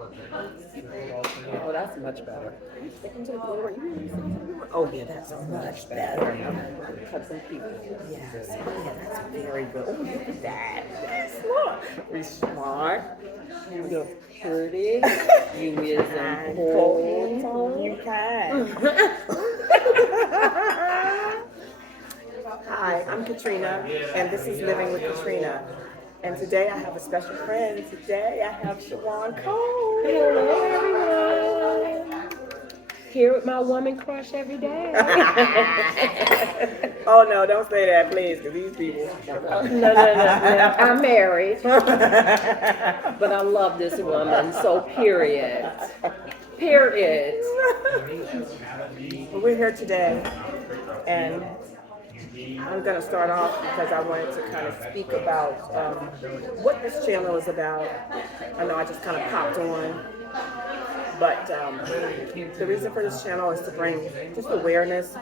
Oh, that's much better. Sticking to the floor. Oh, yeah, that's much better. Cut some people. Yes. Oh, yeah, that's very good. Oh, look at that. That's smart. We're smart. You're pretty. You is important. You kind. Hi, I'm Katrina, and this is Living with Katrina. And today I have a special friend. Today I have Shawon Coles. Hello, everyone. Here with my woman crush every day. Oh no, don't say that, please, because these people. No. I'm married, but I love this woman. So period. Period. Well, we're here today, and I'm going to start off because I wanted to kind of speak about what this channel is about. I know I just kind of popped on, but the reason for this channel is to bring just awareness,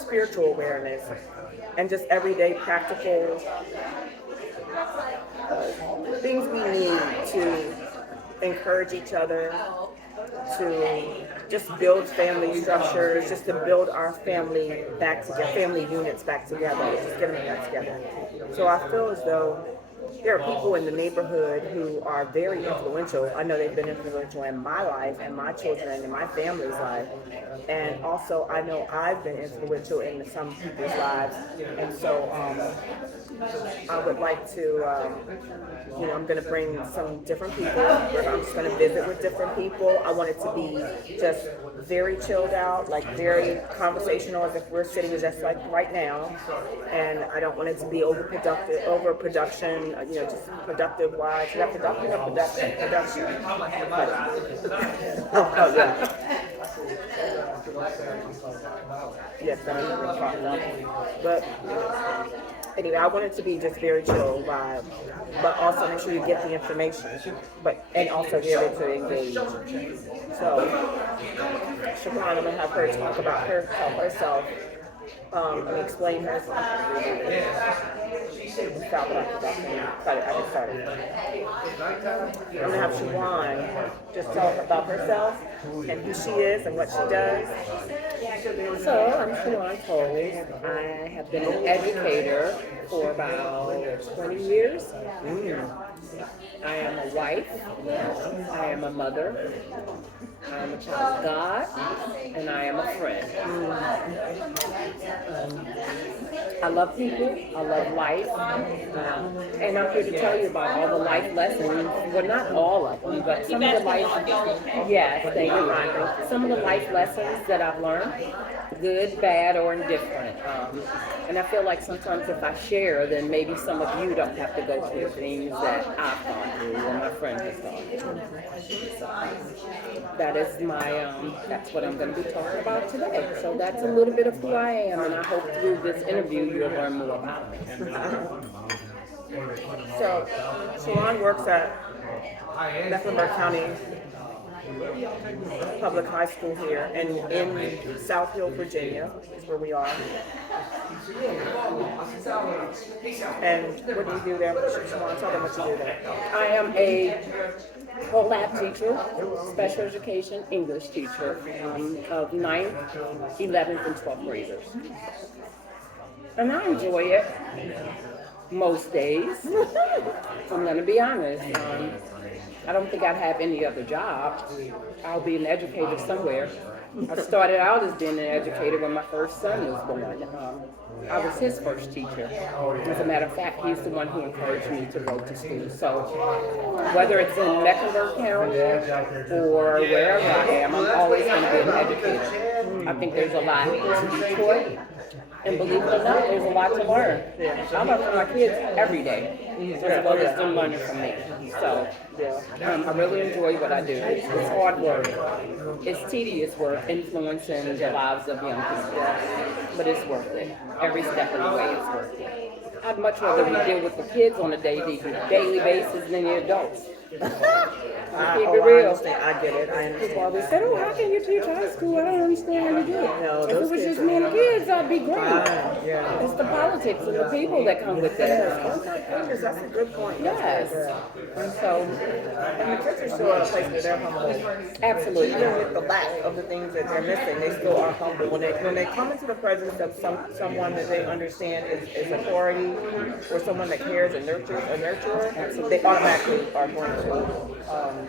spiritual awareness, and just everyday practical things we need to encourage each other, to just build family structures, just to build our family back together, family units back together, just get them back together. So I feel as though there are people in the neighborhood who are very influential. I know they've been influential in my life and my children and in my family's life. And also I know I've been influential in some people's lives. And so I would like to, I'm going to bring some different people. I'm just going to visit with different people. I want it to be just very chilled out, like very conversational, as if we're sitting just like right now. And I don't want it to be overproduction, just productive wise. Is that productive or production? Production. Oh, yeah. Yes, but anyway, I want it to be just very chill vibe, but also make sure you get the information, and also be able to engage. So, Siobhan, I'm gonna have her talk about herself, and explain herself. Stop it after that. I just started. I'm gonna have Shawon just tell her about herself and who she is and what she does. So I'm Shawon Coles. I have been an educator for about 20 years. I am a wife. I am a mother. I am a child of God, and I am a friend. I love people. I love life, and I'm here to tell you about all the life lessons. Well, not all of them, but some of the life. Yes, thank you, Rhonda. Some of the life lessons that I've learned, good, bad, or indifferent. And I feel like sometimes if I share, then maybe some of you don't have to go through things that I've gone through or my friend has gone through. So that is that's what I'm going to be talking about today. So that's a little bit of who I am, and I hope through this interview you'll learn more about me. So, Shawon works at Mecklenburg County Public High School here, and in South Hill, Virginia, is where we are. And what do you do there? Shawon, tell them what you do there. I am a whole lab teacher, special education English teacher of 9th, 11th, and 12th graders. And I enjoy it most days. I'm going to be honest. I don't think I'd have any other job. I'll be an educator somewhere. I started out as being an educator when my first son was born. I was his first teacher. As a matter of fact, he's the one who encouraged me to go to school. So whether it's in Mecklenburg County or wherever I am, I'm always going to be an educator. I think there's a lot to be taught. And believe it or not, there's a lot to learn. I learn from my kids every day, as well as them learning from me. So I really enjoy what I do. It's hard work. It's tedious work, influencing the lives of young people. But it's worth it. Every step of the way, it's worth it. I'd much rather we deal with the kids on a daily basis than the adults. Keep it I real. understand. I get it. I People understand always that. said, "Oh, how can you teach high school? I don't understand how you do it." No, If it those was kids just are me and the kids, I'd be great. fine. Yeah. It's the politics and the people that come with Yes. that. Oh my goodness, that's a good point. That's Yes. very good. And so, And the kids are still at a place where they're humble. absolutely. Even with the lack of the things that they're missing, they still are humble. When they come into the presence of someone that they understand is authority, or someone that cares and nurtures a nurturer, they automatically are going to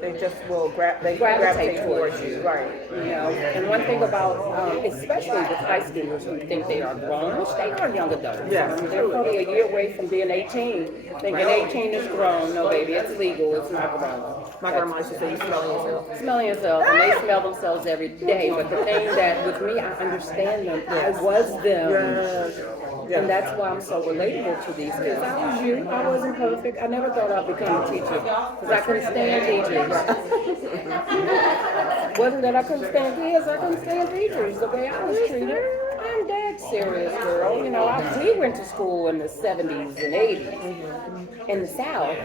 they just will gravitate towards you, right? You know, and one thing about, especially with high schoolers who think they are grown, which they are young adults. Yes. They're probably a year away from being 18, thinking 18 is grown. No, baby, it's legal. It's not grown. My grandma used to say, "You smelling yourself." Smelling yourself, and they smell themselves every day. But the thing that with me, I understand them. I was them. Yes. And that's why I'm so relatable to these kids. I was you. I wasn't perfect. I never thought I'd become a teacher because I couldn't stand teachers. Wasn't that I couldn't stand kids. I couldn't stand teachers. The way I was treated. I'm dead serious, girl. You know, we went to school in the 70s and 80s in the South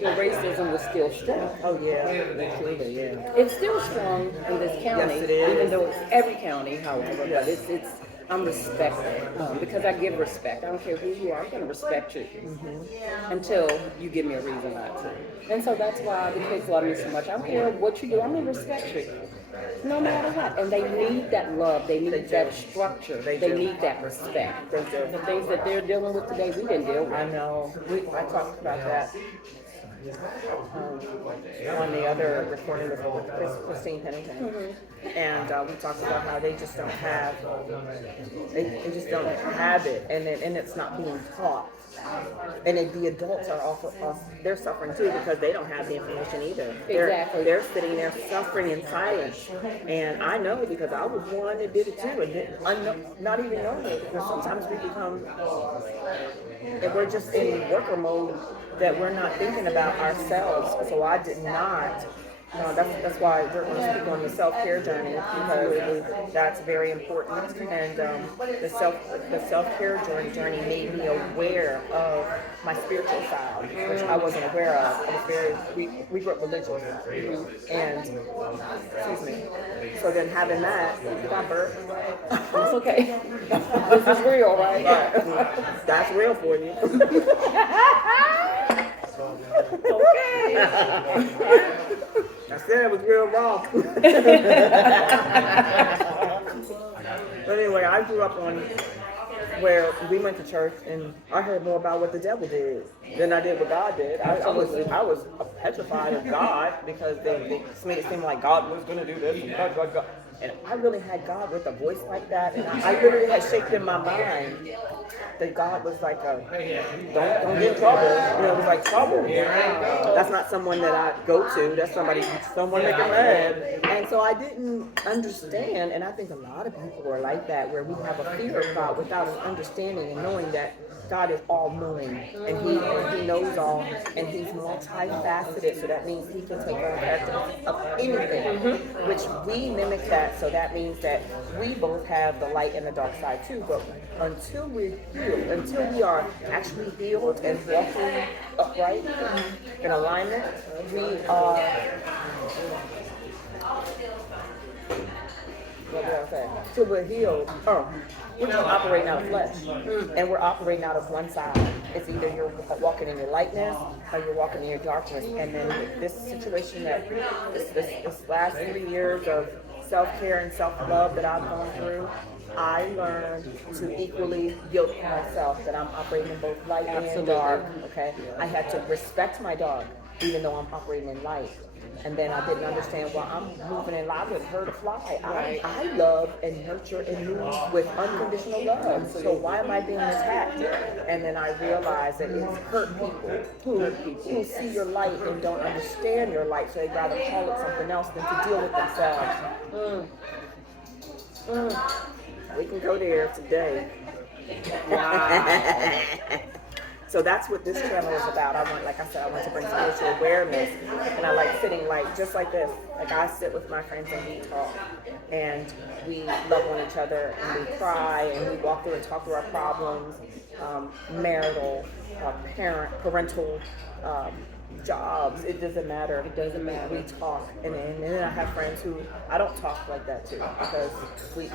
where racism was still strong. Oh yeah. Absolutely. Yeah. It's still strong in this county, Yes, it is. even though it's every county, however. But it's I'm respected because I give respect. I don't care who you are. I'm going to respect you until you give me a reason not to. And so that's why the kids love me so much. I don't care what you do. I'm going to respect you, no matter what. And they need that love. They need that structure. They need that respect. They do. The things that they're dealing with today, we didn't deal with. I know. I talked about that on the other recording with Christine Pennington, and we talked about how they just don't have, they just don't have it, and it's not being taught. And the adults are also they're suffering too because they don't have the information either. Exactly. They're sitting there suffering in silence, and I know because I was one that did it too, and not even knowing it. Because sometimes we become, and we're just in worker mode that we're not thinking about ourselves. So I did not. That's why we're going to speak on the self-care journey because that's very important. And the self-care journey made me aware of my spiritual side, which I wasn't aware of. I was we grew up religious, and excuse me. So then having that, got birth. It's okay. This is real, right? That's real for you. Okay. I said it was real wrong. But anyway, I grew up on where we went to church, and I heard more about what the devil did than I did what God did. I was petrified of God because they made it seem like God was going to do this and God. And I really had God with a voice like that, and I literally had shaped in my mind that God was like don't get in trouble. You know, it was like trouble. That's not someone that I go to. That's someone that can mad. And so I didn't understand, and I think a lot of people are like that, where we have a fear of God without an understanding and knowing that God is all-knowing, and He knows all, and He's multifaceted, so that means He can take on characteristics of anything, which we mimic that, so that means that we both have the light and the dark side too, but until we're healed, until we are actually healed and walking upright in alignment, we are, what did I say? Till we're healed, we're just operating out of flesh, and we're operating out of one side. It's either you're walking in your lightness or you're walking in your darkness. And then this situation that this last 3 years of self-care and self-love that I've gone through, I learned to equally yield to myself that I'm operating in both light and dark. Okay, I had to respect my dark, even though I'm operating in light. And then I didn't understand why I'm moving in life with her to fly. I love and nurture and move with unconditional love. So why am I being attacked? And then I realized that it's hurt people who see your light and don't understand your light, so they'd rather call it something else than to deal with themselves. We can go there today. Wow. So that's what this channel is about. I want, like I said, I want to bring spiritual awareness, and I like sitting like just like this. Like I sit with my friends and we talk, and we love on each other, and we cry, and we walk through and talk through our problems, marital, parental, jobs. It doesn't matter. It doesn't matter. We talk, and then I have friends who I don't talk like that to because we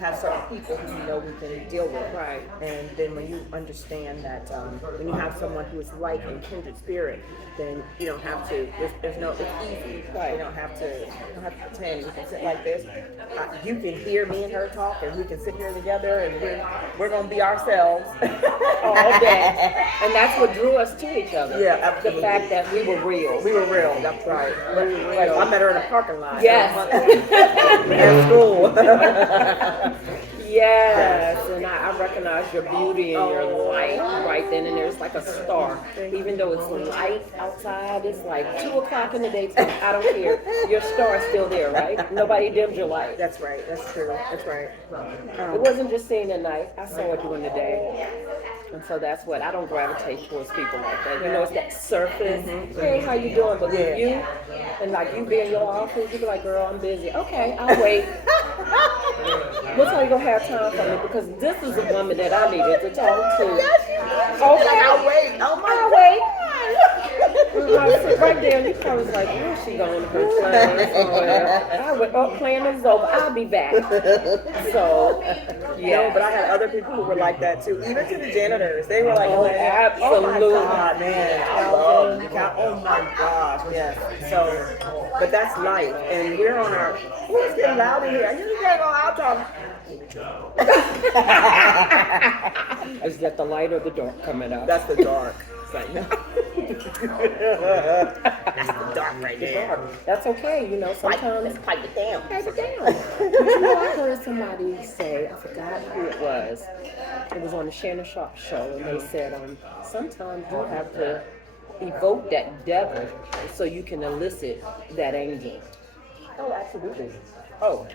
have certain people who we know we can deal with. Right. And then when you understand that when you have someone who is like in kindred spirit, then you don't have to. There's no. It's easy. Right. You don't have to pretend. We can sit like this. You can hear me and her talk, and we can sit here together, and we're gonna be ourselves all day. And that's what drew us to each other. Yeah, absolutely. The fact that we were real. We were real. That's right. Like, I met her in a parking lot. Yes. At school. Yes, and I recognize your beauty and your light right then and there's like a star. Even though it's light outside, it's like 2 o'clock in the daytime. I don't care. Your star is still there, right? Nobody dimmed your light. That's right. That's true. That's right. It wasn't just seen at night. I saw it during the day. And so that's what I don't gravitate towards people like that. You know, it's that surface. Hey, how you doing? But with you, and like you be in your office, you be like, girl, I'm busy. Okay, I'll wait. What time you gonna have time for me? Because this is a woman that I needed to talk to. Okay, I'll wait. Oh my I'll wait. I sit right there, and you probably was like, where's she going? Her plan somewhere. I went, oh, plan is over. I'll be back. So, No, but I had other people who were like that too. Even to the janitors, they were like, Oh, oh my absolutely. God, man, I love you. Oh my gosh, yes. So, but that's life, and we're on our. Oh, it's getting loud in here. You can't go out talk. Is that the light or the dark coming up? That's the dark. It's like, no. That's the dark right there. That's okay, you know, sometimes. Let's pipe it down. Pipe it down. But you know, I heard somebody say, I forgot who it was. It was on the Shannon Sharp show, and they said, sometimes you have to evoke that devil so you can elicit that angel. Oh, absolutely. Oh,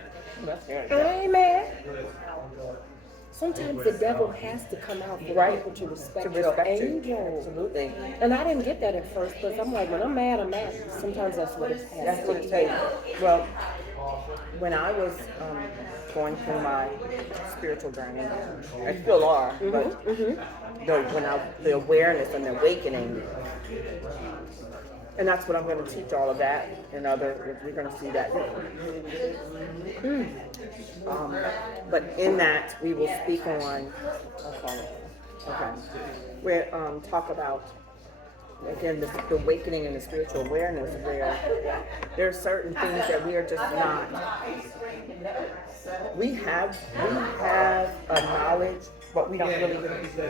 That's good. amen. Sometimes the devil has to come out for people to respect your angel. Absolutely. And I didn't get that at first, because I'm like, when I'm mad, I'm mad. Sometimes that's what it has That's to what it be. takes. Well, when I was going through my spiritual journey, I still are, but the awareness and the awakening, and that's what I'm going to teach all of that, and we're going to see that. But in that, we will speak on, we talk about, again, the awakening and the spiritual awareness, where there are certain things that we are just not. We have a knowledge, but we don't really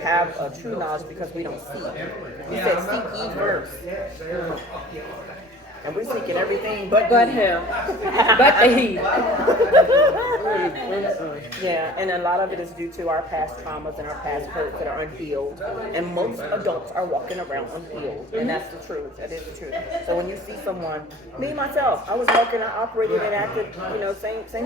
have a true knowledge because we don't see. He said, seek ye first. And we're seeking everything but him. But the he. Yeah, and a lot of it is due to our past traumas and our past hurts that are unhealed. And most adults are walking around unhealed. And that's the truth. That is the truth. So when you see someone, me myself, I was walking, I operated and acted, same thing.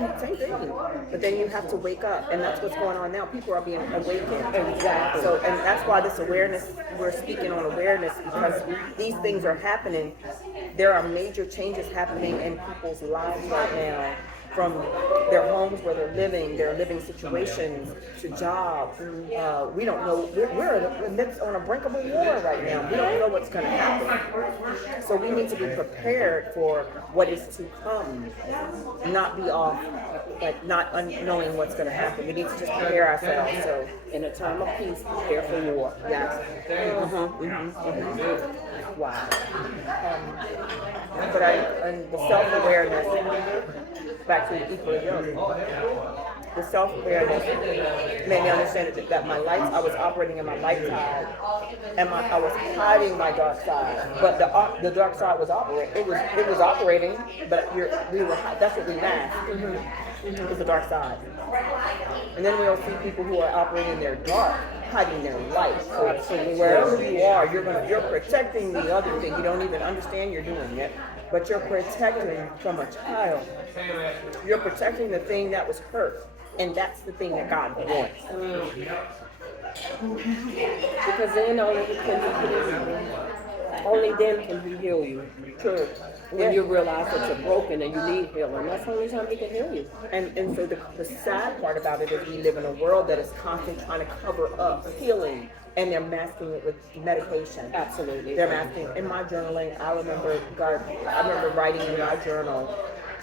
But then you have to wake up. And that's what's going on now. People are being awakened. Exactly. So, and that's why this awareness, we're speaking on awareness, because these things are happening. There are major changes happening in people's lives right now, from their homes where they're living, their living situations, to jobs. We don't know. We're on a brink of a war right now. We don't know what's going to happen. So we need to be prepared for what is to come, not be off, like not knowing what's going to happen. We need to just prepare ourselves. So In a time of peace, prepare for war. yes. Wow. But and the self-awareness, back to equally young, the self-awareness made me understand that my lights, I was operating in my light side, and I was hiding my dark side. But the dark side was operating. It was operating, but that's what we masked. It's the dark side. And then we'll see people who are operating their dark, hiding their light. So wherever you are, you're protecting the other thing. You don't even understand you're doing it, but you're protecting from a child. You're protecting the thing that was hurt, and that's the thing that God wants. Because then only He can heal you. Only then can He heal you. True. When you realize that you're broken and you need healing, that's the only time He can heal you. And so the sad part about it is we live in a world that is constantly trying to cover up healing. and they're masking it with medication. Absolutely. They're masking. In my journaling, I remember writing in my journal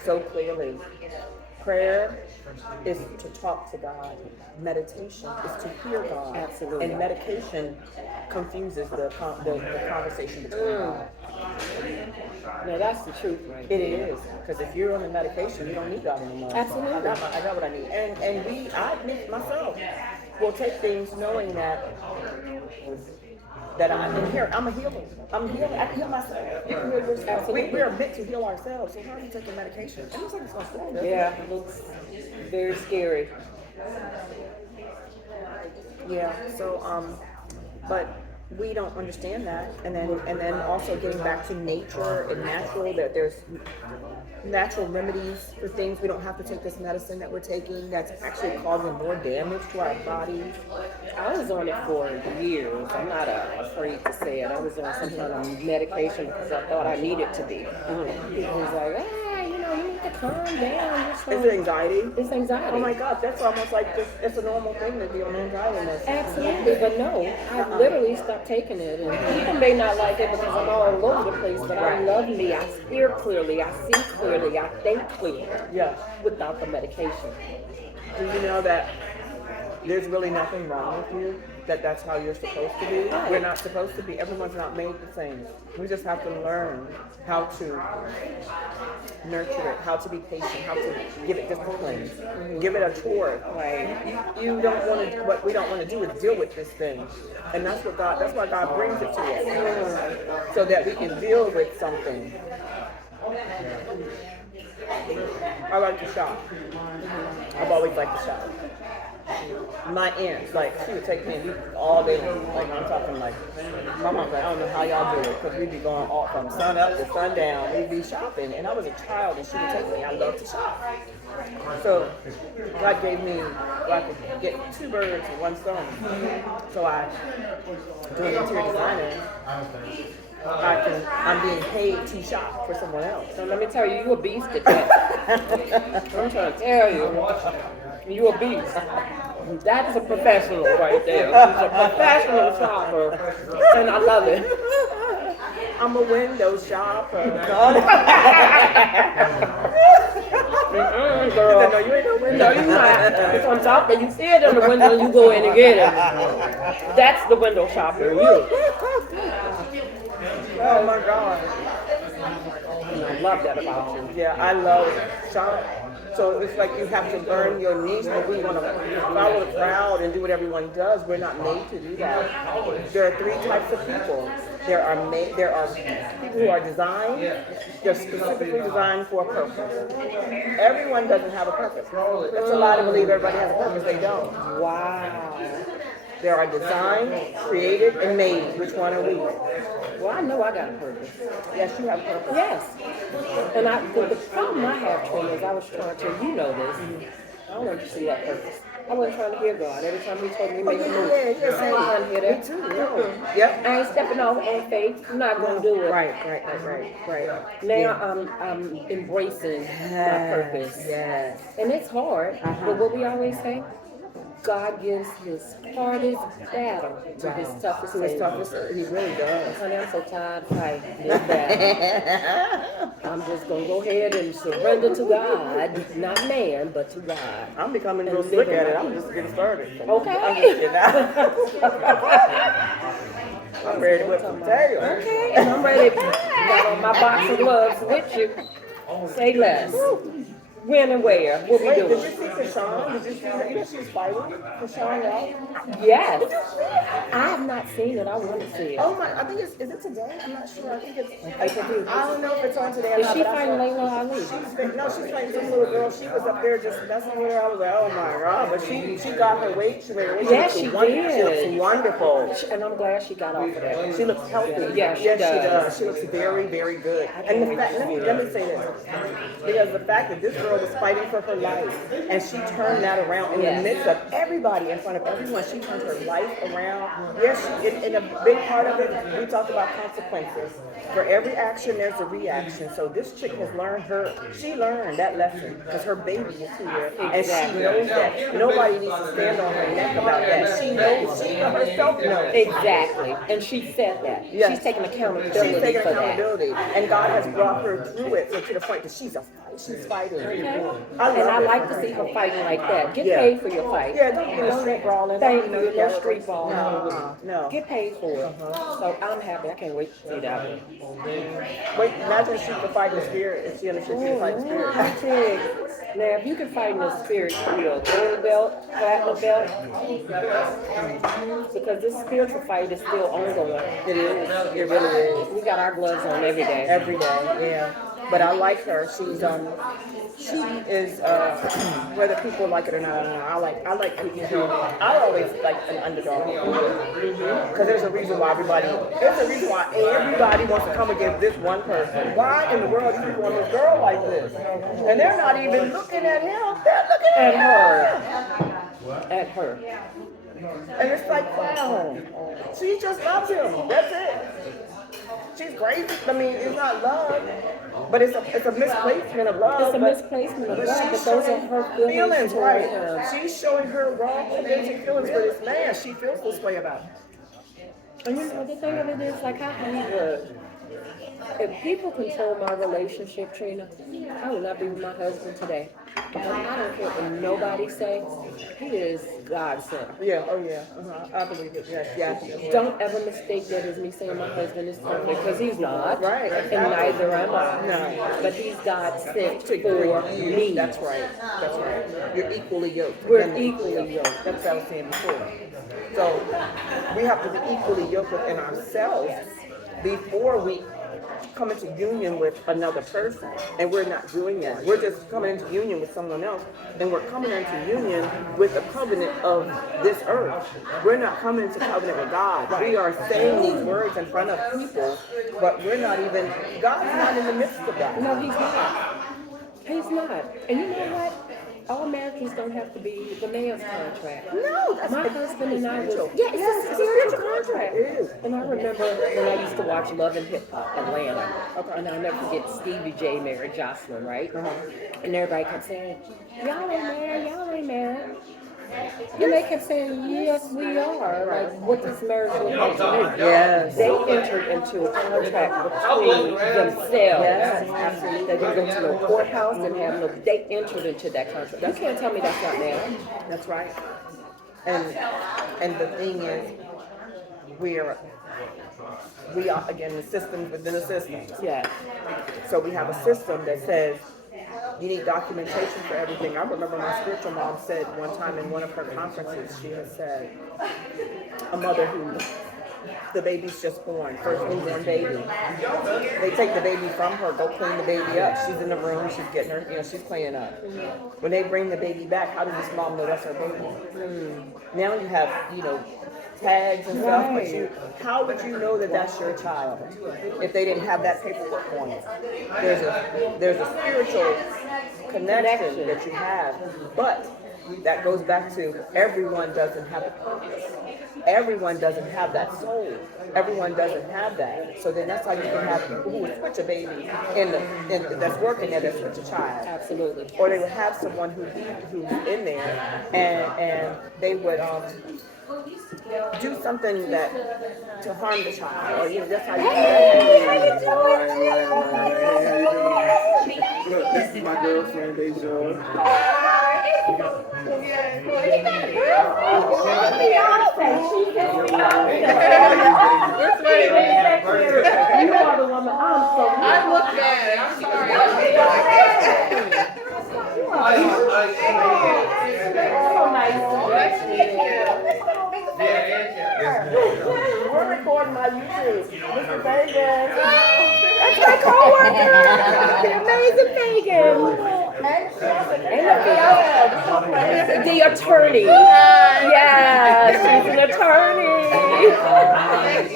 so clearly. Prayer is to talk to God. Meditation is to hear God. Absolutely. And medication confuses the conversation between God. No, that's the truth, right? It is, because if you're on the medication, you don't need God anymore. Absolutely. I got what I need, and I admit myself, will take things knowing that I'm here. I'm a healer. I'm healing. I can heal myself. You can heal yourself. Absolutely. We're meant to heal ourselves. So how are you taking medication? It looks like it's gonna fall. Yeah, it looks very scary. Yeah. So but we don't understand that, and then also getting back to nature and natural, that there's natural remedies for things. We don't have to take this medicine that we're taking that's actually causing more damage to our bodies. I was on it for years. I'm not afraid to say it. I was on some kind of medication because I thought I needed to be. People was like, you need to calm down. Is it anxiety? It's anxiety. Oh my God, that's almost like it's a normal thing to be on anxiety medicine. Absolutely, but no, I literally stopped taking it. And people may not like it because I'm all over the place, but I love me. I hear clearly, I see clearly, I think clearly. Yeah. Without the medication. Do you know that there's really nothing wrong with you? That's how you're supposed to be? We're not supposed to be. Everyone's not made the same. We just have to learn how to nurture it, how to be patient, how to give it discipline, give it a chore. Right. You don't want to. What we don't want to do is deal with this thing, and that's why God brings it to us, so that we can deal with something. I like to shop. I've always liked to shop. My aunt, like, she would take me and we all day long. Like, I'm talking like, my mom's like, I don't know how y'all do it, because we'd be going all from sun up to sundown. We'd be shopping, and I was a child, and she would take me. I love to shop. So God gave me, I could get 2 birds with 1 stone. So doing interior designer, I'm being paid to shop for someone else. So let me tell you, you a beast at that. I'm trying to tell you, you a beast. That is a professional right there. She's a professional shopper, and I love it. I'm a window shopper. Girl. No, you ain't no window. No, you're not. It's on top, and you see it in the window, and you go in and get it. That's the window shopper. You. Oh my God. And I love that about you. Yeah, I love shop. So it's like you have to learn your niche, but we want to follow the crowd and do what everyone does. We're not made to do that. There are 3 types of people. There are people who are designed. They're specifically designed for a purpose. Everyone doesn't have a purpose. That's a lie to believe everybody has a purpose. They don't. Wow. There are designed, created, and made. Which one are we? Well, I know I got a purpose. Yes, you have a purpose. Yes. And the problem I have, Trina, is I was trying to, you know this, I don't want you to see that purpose. I wasn't trying to hear God. Every time he told me to make a move, I wasn't trying to hear that. Me too. No. Yep. I ain't stepping off on faith. I'm not going to do it. Right. Now I'm embracing my purpose. Yes. And it's hard, but what we always say, God gives his hardest battle to his toughest soldier. He really does. Honey, I'm so tired of fighting this battle. I'm just going to go ahead and surrender to God. Not man, but to God. I'm becoming real slick at it. I'm just getting started. Okay. I'm just getting out. I'm ready to whip some tail. Okay. And I'm ready to got on my boxing gloves with you. Say less. When and where? What we Wait, doing? did you see Shawon? Did you see her? You know she's fighting for Shawon out? Yes. I have not seen it. I want to see it. Oh my, I think is it today? I'm not sure. I think I don't know if it's on today or Is not. she but I fighting saw- Layla Ali? She's fighting some little girl. She was up there just messing with her. I was like, oh my God. But she got her weight. She made her weight. Yes, She she looks did. She looks wonderful. And I'm glad she got off of that. She looks healthy. Yeah, she yes, does. She does. She looks very, very good. And the fact, let me say this, because the fact that this girl was fighting for her life, and she turned that around in the midst of everybody, in front of everyone. She turned her life around. Yes, in a big part of it, we talked about consequences. For every action, there's a reaction. So this chick has she learned that lesson because her baby is here, and she knows that nobody needs to stand on her neck about that. She knows, she herself knows. Exactly. And she said that. Yes. She's taking accountability. She's taking for accountability, and God has brought her through it to the point that she's fighting. Okay. I like to see her fighting like that. Get paid for your fight. Yeah, don't be no street brawling. Thank you. No street brawling. No. Get paid for it. So I'm happy. I can't wait to see that one. Wait, imagine if she could fight in the spirit. If she understood she could fight in the spirit. Now, if you can fight in the spirit, you'll gold belt, platinum belt, because this spiritual fight is still ongoing. It is. It really is. We got our gloves on every day. Every day, yeah. But I like her. She is whether people like it or not, I don't know. I like people who I always like an underdog. Because there's a reason why everybody wants to come against this one person. Why in the world do people want this girl like this? And they're not even looking at him, they're looking at her. At her. And it's like, wow. She just loves him. That's it. She's crazy. I mean, it's not love, but it's a misplacement of love. It's a misplacement of love, but those are her feelings, right? She's showing her raw, authentic feelings for this man. She feels this way about him. And you know, the thing of it is, like, I believe if people control my relationship, Trina, I would not be with my husband today. Because I don't care what nobody says. He is God sent. Yeah, oh yeah. I believe it. Yes. Don't ever mistake that as me saying my husband is perfect, because he's not. Right. And neither am I. No. But he's God sent for me. That's right. You're equally yoked. We're equally yoked. That's what I was saying before. So we have to be equally yoked within ourselves before we come into union with another person. And we're not doing that. We're just coming into union with someone else, and we're coming into union with the covenant of this earth. We're not coming into covenant with God. We are saying these words in front of people, but we're not even, God's not in the midst of that. No, he's not. He's not. And you know what? All marriages don't have to be the man's contract. No, that's my husband and I was. Yeah, it's a spiritual contract. It is. And I remember when I used to watch Love and Hip Hop Atlanta. And I'll never forget Stevie J married Jocelyn, right? And everybody kept saying, y'all ain't married. And they kept saying, yes, we are. Like, what does marriage look like to me? Yes. They entered into a contract between themselves. Yes, absolutely. They didn't go to the courthouse and have no. They entered into that contract. You can't tell me that's not marriage. That's right. And the thing is, we are again the systems within the systems. Yeah. So we have a system that says you need documentation for everything. I remember my spiritual mom said one time in one of her conferences, she had said, a mother who, the baby's just born, first newborn baby. They take the baby from her, go clean the baby up. She's in the room, she's getting her, she's cleaning up. When they bring the baby back, how does this mom know that's her baby? Now you have, tags and stuff, but how would you know that that's your child if they didn't have that paperwork on it? There's a spiritual connection that you have, but that goes back to everyone doesn't have a purpose. Everyone doesn't have that soul. Everyone doesn't have that. So then that's how you can have people who would switch a baby that's working there, that switch a child. Absolutely. Or they would have someone who's in there and they would do something that to harm the child, or that's how you Look, this is my girlfriend, Deja. You are the woman. I look bad. I'm sorry. So nice. We're recording my YouTube. Mr. Vegas. That's my coworker. The amazing Megan. And the attorney. Yeah, she's an attorney.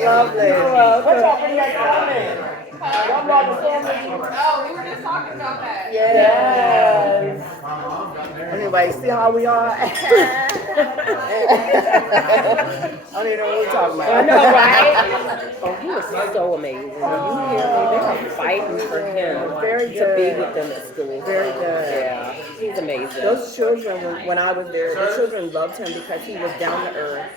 Lovely. What y'all bring that comment? Y'all brought the family. Oh, we were just talking about that. Yes. Anyway, see how we are? I don't even know what we're talking about. I know, right? Oh, he was so amazing. When you hear me, they were fighting for him Very to good. be with them at school. Very good. Yeah, he's amazing. Those children, when I was there, the children loved him because he was down to earth.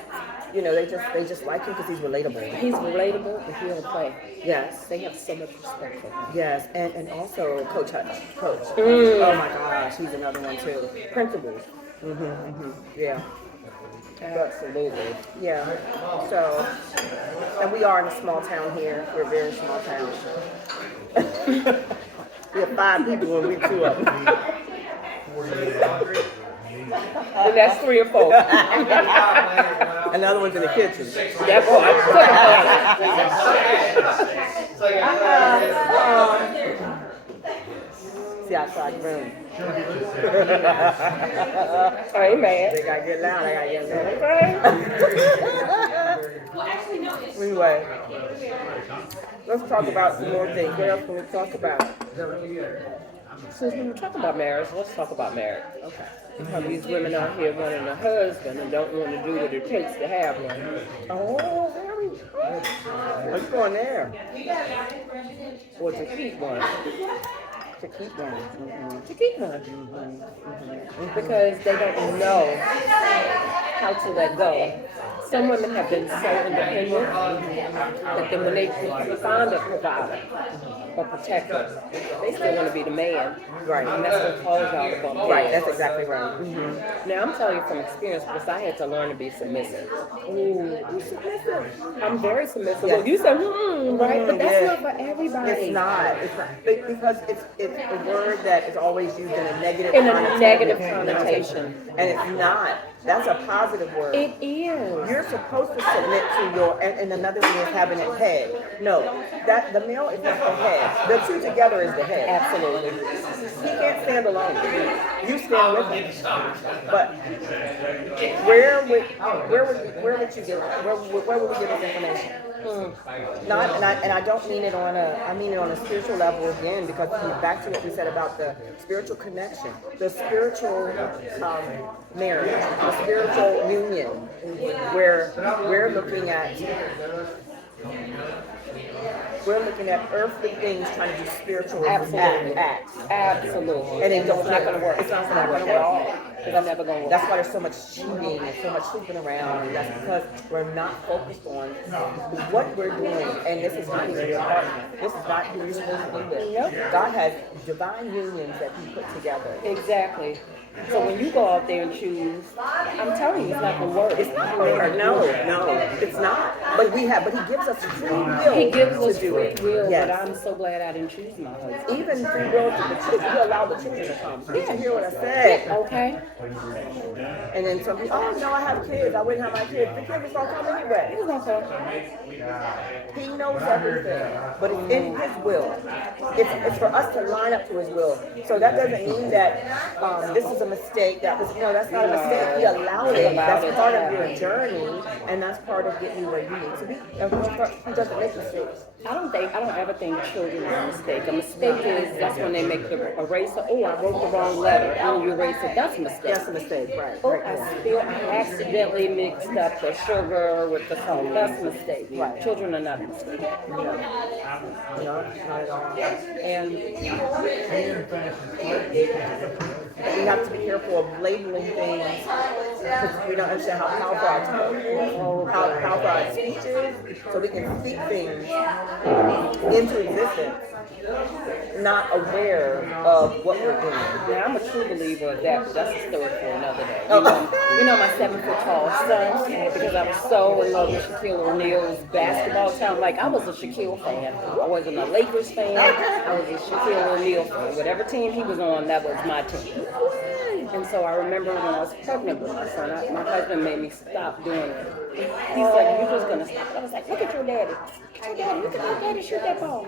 You know, they just like him because he's relatable. He's relatable, but he'll play. Yes. They have so much respect for him. Yes, and also Coach Hutch. Coach. Oh my gosh, he's another one too. Principals. Yeah. Absolutely. Yeah. So, and we are in a small town here. We're a very small town. We have 5 people and we 2 of them. And that's 3 or 4. Another one's in the kitchen. That's what See outside the room. I ain't mad. They gotta get loud. I gotta get loud. Anyway, let's talk about some more things. What else can we talk about? Since we were talking about marriage, let's talk about marriage. Okay. How these women out here wanting a husband and don't want to do what it takes to have one. Oh, very good. What's going there? Or to keep one. To keep one. To keep one. Because they don't know how to let go. Some women have been so independent that then when they find a provider or protector, they still want to be the man. Right. And that's what calls out the bump. Right, that's exactly right. Now I'm telling you from experience because I had to learn to be submissive. Ooh, you submissive. I'm very submissive. Yes. Well, you said, right? But that's Yeah. not for everybody. It's not. It's not because it's a word that is always used in a negative Connotation. and it's not. That's a positive word. It is. You're supposed to submit to your and another thing is having a head. No, that the male is not the head. The two together is the head. Absolutely. He can't stand alone. You stand with him. But where would you get where would we get this information? Not and I don't mean it on I mean it on a spiritual level again because back to what we said about the spiritual connection, the spiritual marriage, the spiritual union, where we're looking at earthly things trying to do spiritual acts. Absolutely. And it don't It's not going to work. It's not going to work at all. It's never going to work. That's why there's so much cheating and so much sleeping around. And that's because we're not focused on what we're doing. And this is not even your partner. This is not who you're supposed to be with. Yep. God has divine unions that He put together. Exactly. So when you go out there and choose, I'm telling you, it's not going to work. It's not hard. No, it's not. But He gives us free will. He gives us to do free it. will, Yes. but I'm so glad I didn't choose my husband. Even free will to the children. You allow the children to come. Did you hear what I said? Okay. And then some people, oh no, I have kids. I wouldn't have my kids. The kids was gonna come anyway. He's going to He knows everything, but it's in His will. It's for us to line up to His will. So that doesn't mean that this is a mistake. That's not a mistake. He allowed it. That's part of your journey, and that's part of getting you where you need to be. He doesn't make mistakes. I don't ever think children are a mistake. A mistake is that's when they make the eraser. Oh, I wrote the wrong letter, and you erase it. That's a mistake. That's a mistake, right? Oh, Right. I accidentally mixed up the sugar with the salt. That's a mistake. Right. Children are not a mistake. No, not at all. And We have to be careful of labeling things because we don't understand how powerful our tongue is, how powerful our speech is, so we can speak things into existence, not aware of what we're doing. now I'm a true believer of that, but that's a story for another day. You know my 7-foot-tall son, because I was so in love with Shaquille O'Neal's basketball time. Like I was a Shaquille fan. I wasn't a Lakers fan. I was a Shaquille O'Neal fan. Whatever team he was on, that was my team. And so I remember when I was pregnant with my son, my husband made me stop doing it. He's like, you're just going to stop. I was like, look at your daddy. Look at your daddy. Look at your daddy shoot that ball.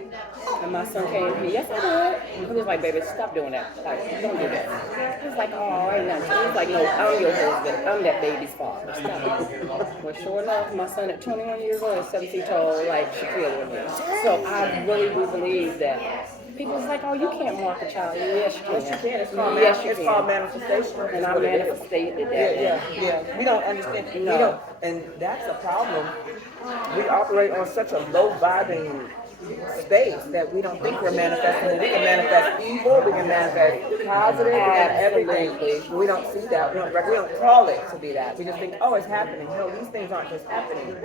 And my son came to me, yes, I would. He was like, baby, stop doing that. Like, don't do that. I was like, oh, ain't nothing. He was like, no, I'm your husband. I'm that baby's father. Stop it. Well, sure enough, my son at 21 years old is 7 feet tall, like Shaquille O'Neal. So I really do believe that People's like, oh, you can't mark a child. Yes, you Yes, you can. can. It's called, Yes, you it's can. called manifestation. And I That's what it is. manifested that. Yeah. We don't understand. We No. don't, and that's a problem. We operate on such a low vibing space that we don't think we're manifesting. We can manifest evil. We can manifest positive. We can everything. Absolutely. We don't see that. We don't call it to be that. We just think, oh, it's happening. No, these things aren't just happening.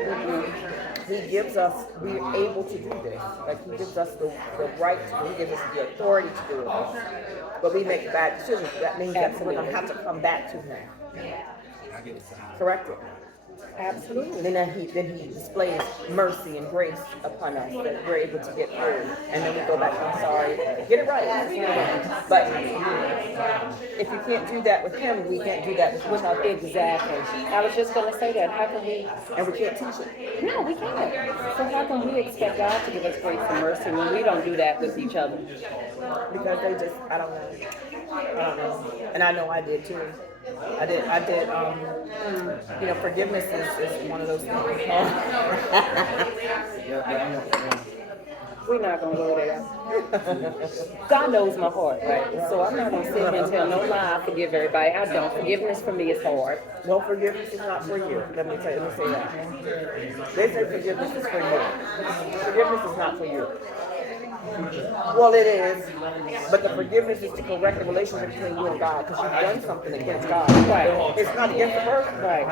He gives us. We're able to do this. Like he gives us the right. He gives us the authority to do it. But we make bad decisions. That means that we're going to have to come back to him. Correct it. Absolutely. And then he displays mercy and grace upon us that we're able to get through. And then we go back, I'm sorry, get it right. But if you can't do that with him, we can't do that with each other. Exactly. I was just going to say that. How can we? And we can't teach it. No, we can't. So how can we expect God to give us grace and mercy when we don't do that with each other? Because they just, I don't know. And I know I did too. I did, forgiveness is one of those things. We're not going to go there. God knows my heart, right? So I'm not going to sit here and tell no lie. I forgive everybody. I don't. Forgiveness for me is hard. No, forgiveness is not for you. Let me say that. They say forgiveness is for you. Forgiveness is not for you. Well, it is, but the forgiveness is to correct the relationship between you and God because you've done something against God. Right. It's not against the person. Right.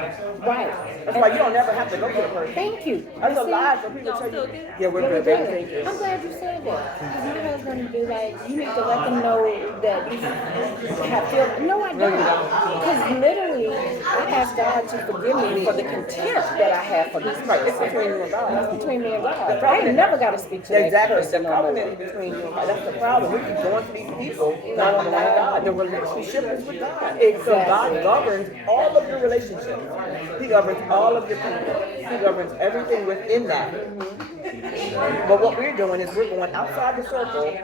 That's why you don't never have to go to the person. Thank you. That's a lie for people to tell you. Yeah, we're good, baby. Thank you. I'm glad you said that. Because my husband would be like, you need to let them know that you have feel. No, I don't. Because literally, I asked God to forgive me for the contempt that I have for this person. It's between you and God. It's between me and God. I ain't never got to speak to that person The no problem more. is between you and God. That's the problem. We keep going to these people, not going to God. The relationship is with God. So God governs all of your relationships. He governs all of your people. He governs everything within that. But what we're doing is we're going outside the circle,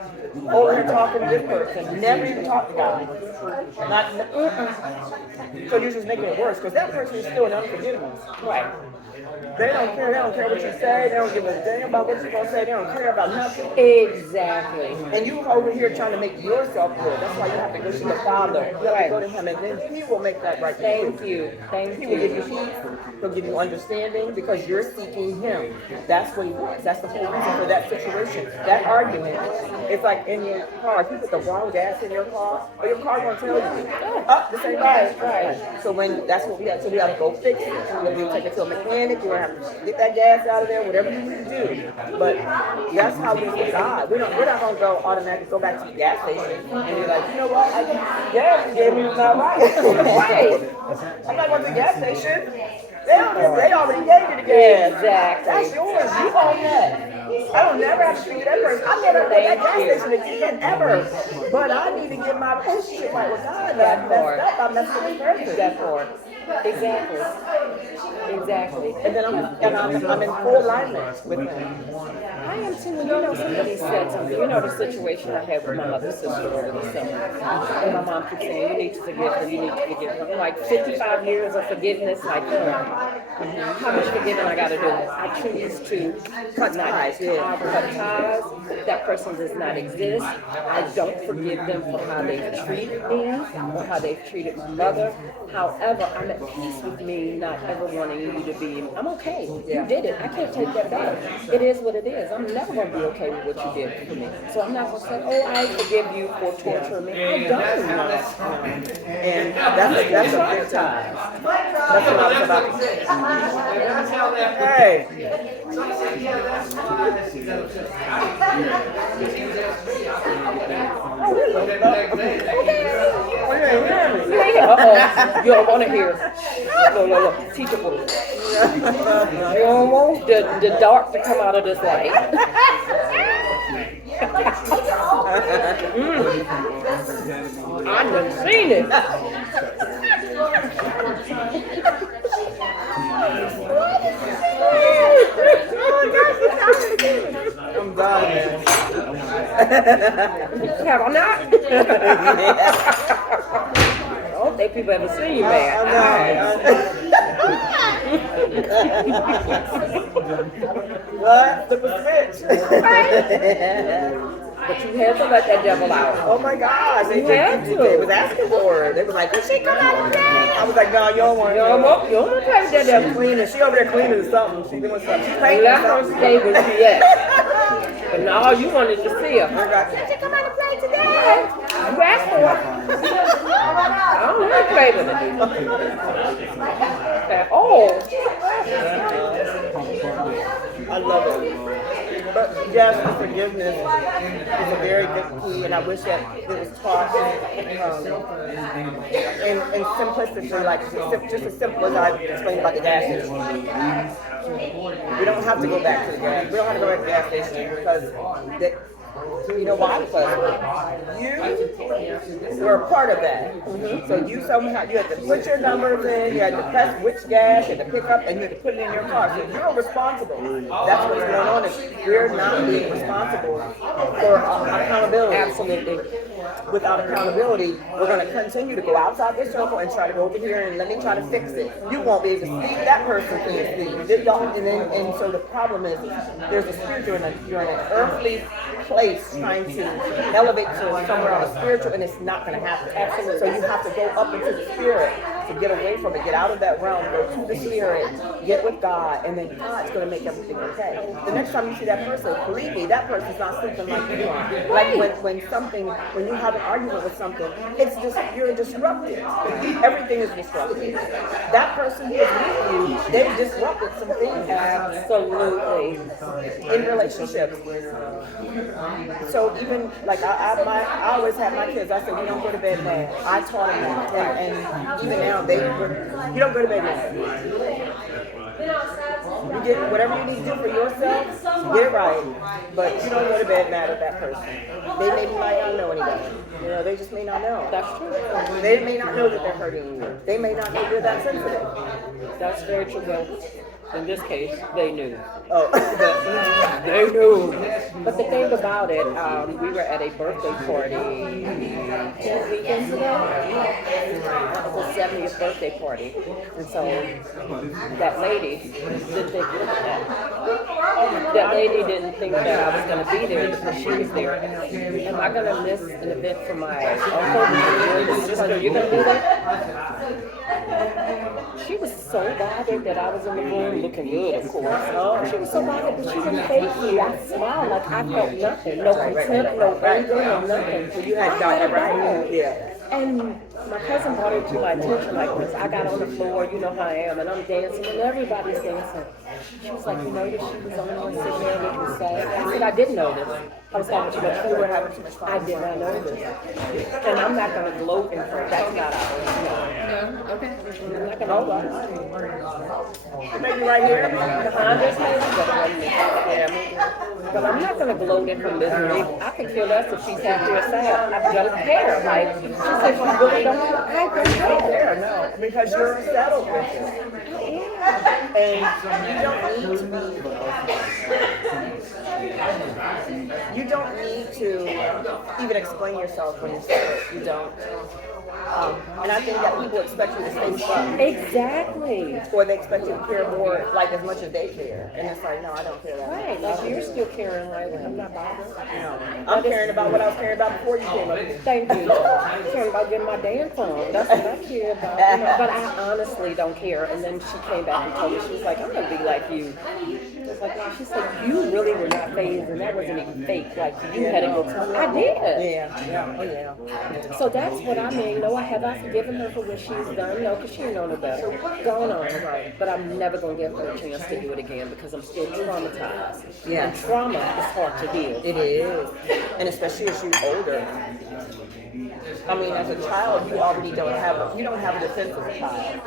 over here talking to this person, never even talk to God. So you're just making it worse because that person is still in unforgiveness. Right. They don't care. They don't care what you say. They don't give a damn about what you're going to say. They don't care about nothing. Exactly. And you over here trying to make yourself good. That's why you have to go to the Father. You have to go to Him, and then He will make that right. Thank you. Thank He will give you you. peace. He'll give you understanding because you're seeking Him. That's what He wants. That's the whole reason for that situation. That argument. It's like in your car. If you put the wrong gas in your car, or your car won't tell you, oh, this ain't right. Right. So that's what we have. So we have to go fix it. We'll take it to a mechanic. You're gonna have to get that gas out of there. Whatever you need to do. But that's how we with God. We're not gonna go automatically go back to the gas station and be like, you know what? Gas gave me not right. Right. I'm not going to the gas station. They already gave you the gas. Exactly. That's yours. You own that. I don't never have to speak to that person. I never go to that gas station again, ever. But I need to get my relationship right with God. That part. I messed up this person. That part. Exactly. Exactly. And then I'm in full alignment with Him. I am too. You know, somebody said something. You know the situation I had with my mother's sister over the summer. And my mom keeps saying, you need to forgive her, you need to forgive her. I'm like, 55 years of forgiveness, like, how much forgiving I got to do? I choose to Cut ties. cut ties. That person does not exist. I don't forgive them for how they've treated me or how they've treated my mother. However, I'm at peace with me not ever wanting you to be. I'm okay. You did it. I can't take that back. It is what it is. I'm never going to be okay with what you did for me. So I'm not going to say, oh, I forgive you for torturing me. I don't. And that's a big time. That's what I was about to say. Hey. You don't want to hear. Look. Teachable. You don't want the dark to come out of this light. I done seen it. I'm done, man. Have I not? I don't think people ever seen you, man. What? The switch. But you had to let that devil out. Oh my gosh, they was asking for it. They was like, "Could she come out and play?" I was like, "No, you don't want You don't want to play with that She devil. cleaning. She over there cleaning something. She doing something. She's painting Let her something. stay with you, yes. But no, you wanted to see her. They're like, "Could she come out and play today?" You asked for it. I don't want to play with it. Oh, I love it. But yes, forgiveness is a very good key, and I wish that it was taught in simplicity, like just as simple as I explained about the gas station. We don't have to go back to the gas. We don't have to go back to the gas station because you know why? Because you were a part of that. So you somehow you had to put your numbers in, you had to press which gas, you had to pick up, and you had to put it in your car. So you're responsible. That's what's going on. Is we're not being responsible for accountability. absolutely. Without accountability, we're going to continue to go outside this circle and try to go over here and let me try to fix it. You won't be able to see that person can't see. And so the problem is there's a spirit, you're in an earthly place trying to elevate to somewhere on a spiritual, and it's not going to happen. Absolutely. So you have to go up into the spirit to get away from it, get out of that realm, go to the spirit, get with God, and then God's going to make everything okay. The next time you see that person, believe me, that person's not sleeping like you are. Like when you have an argument with something, it's just you're disrupted. Everything is disrupted. That person who is with you, they've disrupted some things. Absolutely. In relationships. So even like I always have my kids. I said we don't go to bed mad. I taught them that, and even now you don't go to bed mad. You get whatever you need to do for yourself, get it right. But you don't go to bed mad at that person. They maybe might not know anybody. You know, they just may not know. That's true. They may not know that they're hurting you. They may not know you're that sensitive. That's very true. Well, in this case, they knew. Oh. But they knew. But the thing about it, we were at a birthday party 2 weekends ago. It was 70th birthday party. And so that lady didn't think that I was going to be there because she was there. Am I going to miss an event for my uncle? Because you're going to be there? She was so bothered that I was in the room looking good, of course. She was so bothered that she didn't face me. I smiled like I felt nothing. No contempt, no anger, no nothing. So you had done it right. Yeah. And my cousin brought it to my attention like this. I got on the floor, you know how I am, and I'm dancing, and everybody's dancing. She was like, you noticed she was the only one sitting there looking sad? I said, I didn't notice. I was having too much fun. Having too much fun. I did not notice. And I'm not going to gloat in her. That's not ours. No, okay. I'm not going to gloat. Maybe right here. Behind this lady, but I'm not going to gloat in her misery. I could care less if she's happy or sad. I don't care. Like, she said she really don't care. I don't care. No, because you're settled with it. And you don't need to even explain yourself when you're settled. You don't. And I think that people expect you to stay stuck. Exactly. Or they expect you to care more, like as much as they care. And it's like, no, I don't care that much. Right. Like, you're still caring, like, I'm not bothered. No. I'm caring about what I was caring about before you came up here. Thank you. I'm caring about getting my dance on. That's what I care about. You know, but I honestly don't care. And then she came back and told me, she was like, I'm going to be like you. It's like, she said, you really were not phased, and that wasn't even fake. Like, you had a good time. I did. Yeah. Oh, yeah. So that's what I mean. No, have I forgiven her for what she's done? No, because she didn't know no better. Going on, right? But I'm never going to give her a chance to do it again because I'm still traumatized. Yeah. And trauma is hard to heal. It is. And especially as you're older. I mean, as a child, you already don't have a defense as a child.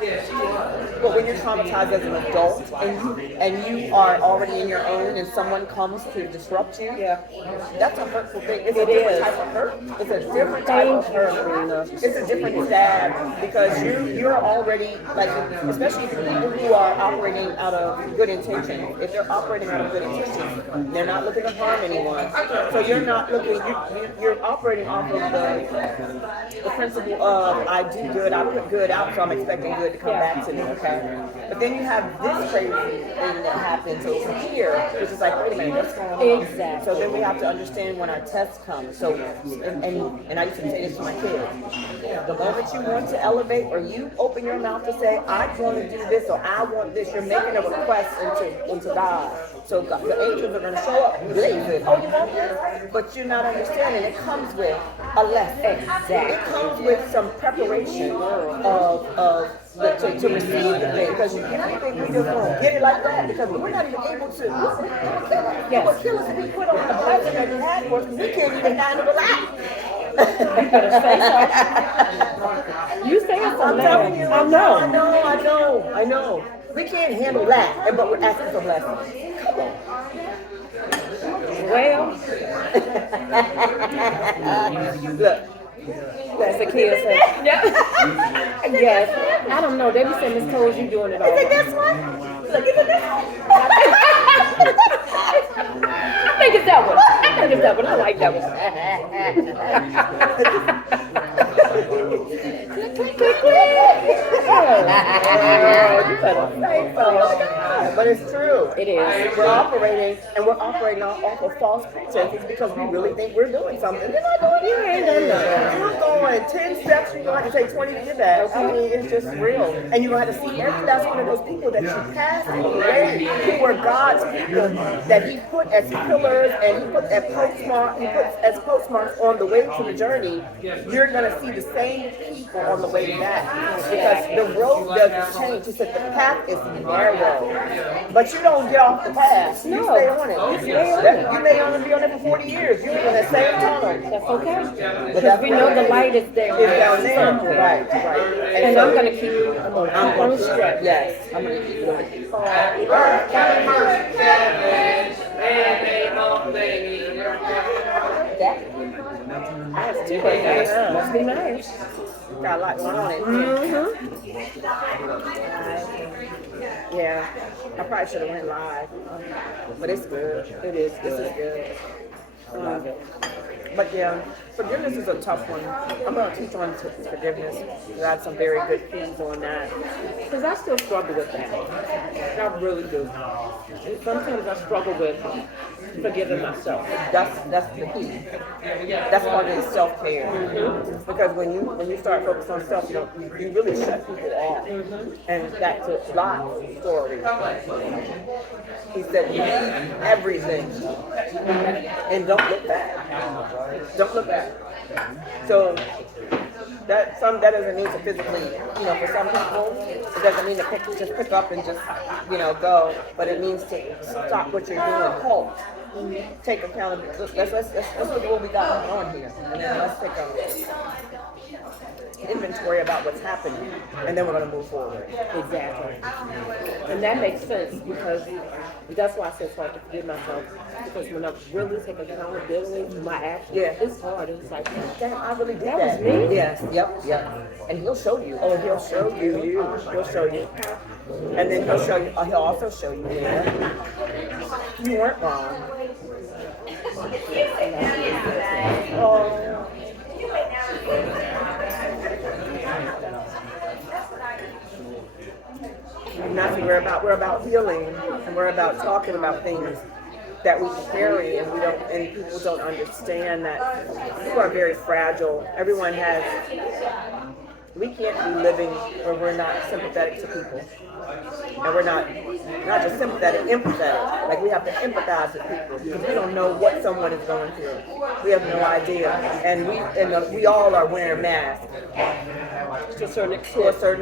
But when you're traumatized as an adult and you are already in your own and someone comes to disrupt you, that's a hurtful thing. It's a different type of hurt. It's a different type of hurt. It's a different stab because you're already, like, especially for people who are operating out of good intention. If they're operating out of good intention, they're not looking to harm anyone. So you're not looking, you're operating off of the principle of I do good, I put good out, so I'm expecting good to come back to me, okay? But then you have this crazy thing that happens over here, which is like, wait a minute, what's going on. Exactly. So then we have to understand when our tests come. So, and I used to say this to my kids. The moment you want to elevate or you open your mouth to say, I want to do this or I want this, you're making a request into God. So God, the angels are going to show up. Blazing. Oh, you want this? But you're not understanding. It comes with a lesson. Exactly. It comes with some preparation to receive the thing. Because you think we just going to get it like that because we're not even able to. It would kill us if we put on a blessing that we had for us because we can't even handle the laugh. You better say so. You say it for I'm telling you, I know. We can't handle that, but we're asking for blessings. Come on. Well, Look. that's the kid said. Yeah. Yes. I don't know. They be saying, Miss Coles, you doing it all. Is it this one? Look, is it this one? I think it's that one. I like that one. But it's true. It is. We're operating off of false pretenses because we really think we're doing something. You're not doing anything. You're going 10 steps, you're going to have to take 20 to get that. I mean, it's just real. And you're going to have to see every last one of those people that you passed on the way who were God's people that He put as pillars and He put as postmarks on the way to the journey. You're going to see the same people on the way back because the road doesn't change. He said the path is narrow, but you don't get off the path. You stay on it. You may only be on it for 40 years. You're in that same tunnel. That's okay. But that's We know the light is there. It's down there. Right. And I'm going to keep on straight. Yes. I'm going to keep going. That's too nice. Must be nice. Got a lot going on in Yeah. I probably should have went live. But it's good. It is. This is good. But yeah, forgiveness is a tough one. I'm going to teach on forgiveness. I have some very good keys on that. Because I still struggle with that. I really do. Sometimes I struggle with forgiving myself. That's the key. That's part of the self-care. Because when you start focusing on self, you really shut people off. And back to Lot's story. He said, leave everything and don't look back. Don't look back. So that doesn't mean to physically, for some people, it doesn't mean to just pick up and just, go. But it means to stop what you're doing, halt, take accountability. Let's look at what we got going on here, and then let's take inventory about what's happening, and then we're going to move forward. Exactly. And that makes sense because that's why I said it's hard to forgive myself. Because when I really take accountability for my actions, it's hard. It's like, damn, I really did that. That was me? Yes, yep. And He'll show you. Oh, He'll show you. He'll show you. And then He'll show you. He'll also show you. You weren't wrong. Nothing. We're about healing, and we're about talking about things that we carry, and people don't understand that people are very fragile. Everyone has. We can't be living where we're not sympathetic to people, and we're not just sympathetic, empathetic. Like we have to empathize with people because we don't know what someone is going through. We have no idea, and we all are wearing masks to a certain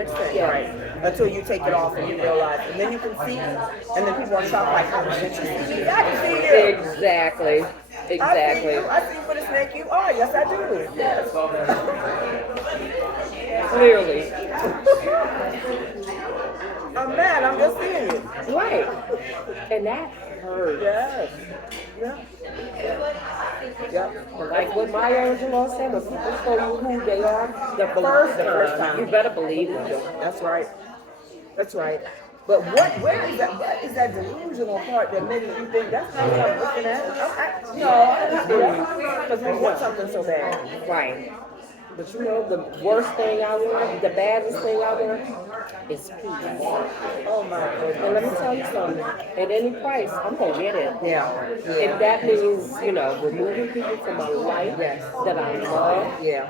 extent, right? Until you take it off and you realize, and then you can see, and then people are shocked like, "How did you see me? I can see you." Exactly. I see you for the snake you are. Yes, I do. Yes. Clearly. I'm mad. I'm just seeing it. Right. And that hurts. Yes. Yeah. Like what Maya Angelou said, when people show you who they are, the first time, you better believe it. That's right. But where is that? What is that delusional part that makes you think that's not what I'm looking at? No, because we want something so bad. Right. But you know, the worst thing I want, the baddest thing I want, is peace. Oh my And let me goodness. tell you something. At any price, I'm gonna get it. Yeah. If that means, removing people from my life Yes. that I love, Yeah.